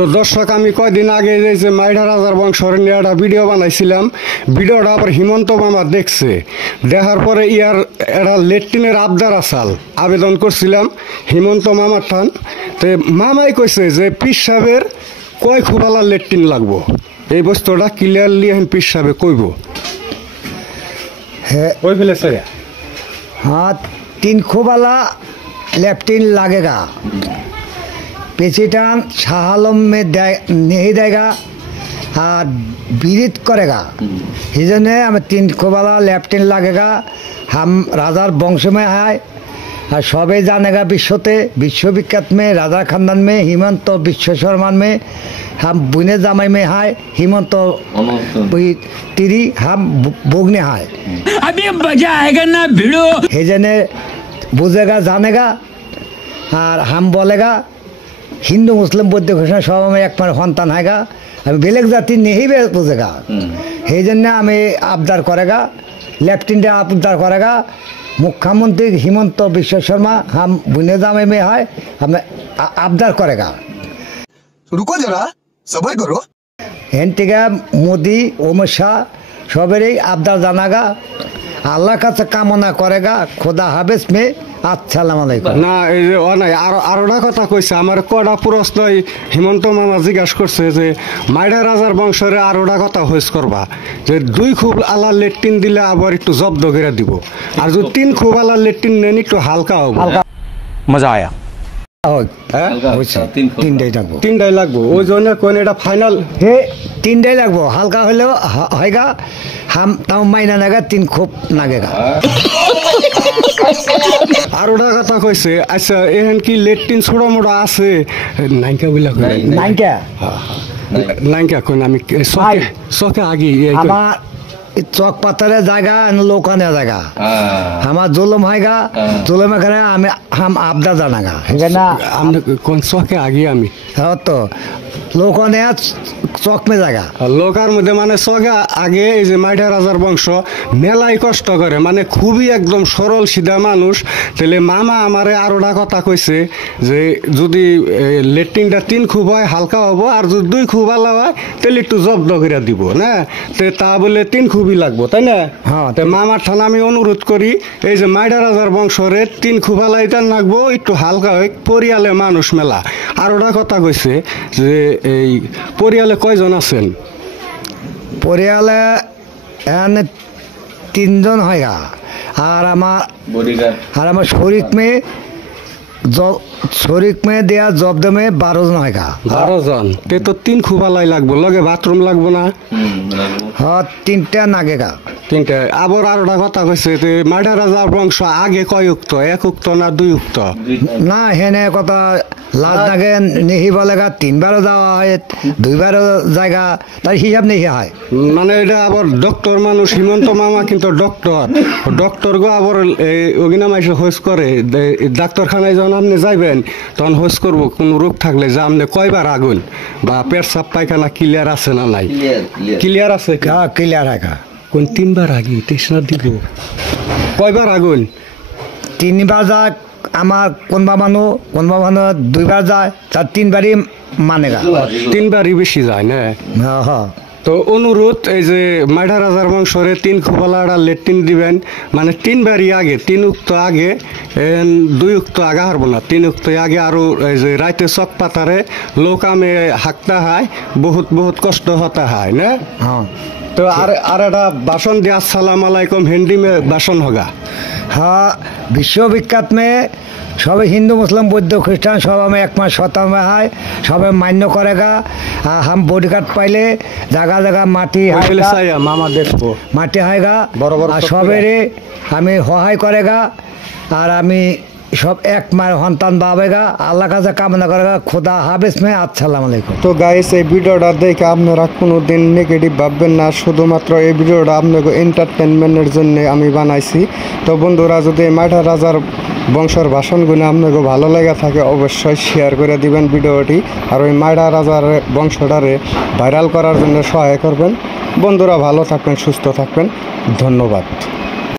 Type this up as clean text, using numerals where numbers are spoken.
তো দর্শক আমি কয়দিন আগে যে মাইঠা রাজার বংশের নিয়ে একটা ভিডিও বানাইছিলাম, ভিডিওটা আবার হিমন্ত মামা দেখছে, দেখার পরে ইয়ার একটা লেট্রিনের আবদার আসাল আবেদন করছিলাম হিমন্ত মামার ঠান। তো মামাই কইছে যে পীর সাহেবের কয় খোবালা লেট্রিন লাগবো, এই বস্তুটা ক্লিয়ারলি এখন পীর সাহেবে কইব। হ্যাঁ কই ফেলেছে? हाँ 3 खोबाला लेफ्टिन लगेगा। पेचिटान शाह आलम में नहीं देगा और विदित करेगा। इसने हमें 3 खोबाला लेफ्टिन लगेगा। हम राजार वंश में है और सबे जानेगा विश्वते विश्वविख्यात में राजा खानदान में हिमंत विश्व शर्मा में हम बुने जामाई में है हिमंत तिरी हम भोगने है। अभी मजा आएगा ना भिड़ो। हेजने बुझेगा जानेगा और हम बोलेगा हिंदू मुस्लिम बौद्ध घोषणा सब में एक मार सन्तान हैगा। अभी बेलेग जाति नहीं बुझेगा। हेजने हमें आबदार करेगा, लेफ्टिनेंट आबदार करेगा। मुख्यमंत्री हिमंत विश्व शर्मा हम बुने जामे में है, हमें आबदार करेगा। रुको जरा सबर करो। हेंटिगा मोदी अमित शाह सबेरे आबदार जानागा, আল্লাহ কাছে কামনা করেগা। খোদা হাফেজ মে আসসালামু আলাইকুম। না এই যে নাই আরোটা কথা কইছে, আমার কটা প্রশ্ন হিমন্ত মামা জিজ্ঞাসা করছে যে মাইঠা রাজার বংশের আরোটা কথা হইস করবা যে 2 খুব আলা লেট্রিন দিলে আবার একটু জব্দ করে দিব, আর যদি 3 খুব আলা লেট্রিন নেন একটু হালকা হবে। মজা আয়া তিনটাই লাগবো, ওই জন্য কোন এটা ফাইনাল হে 3টাই লাগবো। হালকা হলেও হয়গা, हम ताऊ माइना नेगा 3 खोप नागेगा। আরোটা কথা কইছে। আচ্ছা এখন কি লেট্রিন ছোট মোটা আছে? নাইকা বইলা কই नाइका নাইকা কোন আমি চকে আগে আমার चौक पत्थर जाएगा लोकाने जाएगा। हमारा जुलम होगा, जुलम करे हम आपदा जानागा है ना। আমরা কোন চকে আগে আমি हाँ तो लोगों ने चौक में जाएगा। লোকার মধ্যে মানে চকে আগে এই যে মাইঠা রাজার বংশ মেলাই কষ্ট করে, মানে খুবই একদম সরল সিধা মানুষ। তাহলে মামা আমারে আরোটা কথা কইছে যে যদি লেট্রিনটা 3 খুব হয় হালকা হবো, আর যদি 2 খুব আলা হয় তাহলে একটু জব্দ করে দিব না। তো তা বলে 3 খুবই লাগবো তাই না? হ্যাঁ। তো মামার ঠান আমি অনুরোধ করি এই যে মাইঠা রাজার বংশরে 3 খুব আলাইটা লাগবো, একটু হালকা হয়, পরিয়ালে মানুষ মেলা। আরোটা কথা কইছে যে এই পরিয়ালে কয়জন আছেন? परियाले एने 3 जन होगा और हमार शरीक में दिया जब्द में 12 जन होगा। 12 জন। তে তো 3 খুব আলাই লাগবো, লগে বাথরুম লাগবো না? हाँ 3टा नागेगा। 3টা। আবার আরোটা কথা কইছে যে মাইঠা রাজার বংশ আগে কয় উক্ত, 1 উক্ত না 2 উক্ত? ना हेने कत लाज नागे नहीं बोलेगा 3 बार जावा है 2 बार जाएगा तार हिसाब नहीं है। মানে এটা আবার ডক্টর মানুষ, হিমন্ত মামা কিন্তু ডক্টর গো আবার ওগিনা মাইসে হোস করে। ডাক্তারখানায় যখন আপনি যাইবেন তখন হোস করবো কোনো রোগ থাকলে যে আপনি কয়বার আগুন বা পেটসাপ পায়খানা ক্লিয়ার আছে না নাই? ক্লিয়ার আছে? हाँ क्लियर है। কোন 3 বার আগে টেস্ট দিব? কয়বার আগুন? 3 बार जा আমার কোন বাবানো 2 বার যায়, তার 3 বারই মানেগা। 3 বারই বেশি যায় না? हाँ हाँ। তো অনুরোধ এই যে মাইঠা রাজার বংশরে 3 খুবালা লেট্রিন দিবেন, মানে 3 বারই আগে, 3 উক্ত আগে, 2 উক্ত আগে হারবো না, 3 উক্ত আগে। আরো এই যে রাইতে চক পাতারে লোক আমি হাঁকতে হয়, বহুত কষ্ট হতে হয় না? हाँ তো আর একটা ভাষণ দিয়ে আসসালাম আলাইকুম হিন্দি में भाषण होगा। हाँ विश्वविख्यात में सब हिंदू मुस्लिम बौद्ध ख्रिस्टान सब हमें एक मास शतान में है, सब मान्य करेगा। हम बॉडीगार्ड पाइले जगह जगह माटी मामा देखो माटी आएगा बराबर सबेरे हमें सहाय करेगा और हमें सब एक मार सन्तान पाबेगा। আল্লাহ কাছে কামনা করেगा। खुदा हाफिज में আসসালামু আলাইকুম। তো গাইস এই ভিডিওটা দেখে আপনারা কোনোদিন নেগেটিভ ভাববেন না, শুধুমাত্র এই ভিডিওটা আপনাকে এন্টারটেনমেন্টের জন্য আমি বানাইছি। তো বন্ধুরা যদি মাইঠা রাজার বংশের ভাষণগুলো আপনাকে ভালো লেগে থাকে অবশ্যই শেয়ার করে দিবেন ভিডিওটি, আর ওই মাইঠা রাজার বংশটারে ভাইরাল করার জন্য সহায় করবেন। বন্ধুরা ভালো থাকবেন, সুস্থ থাকবেন, ধন্যবাদ।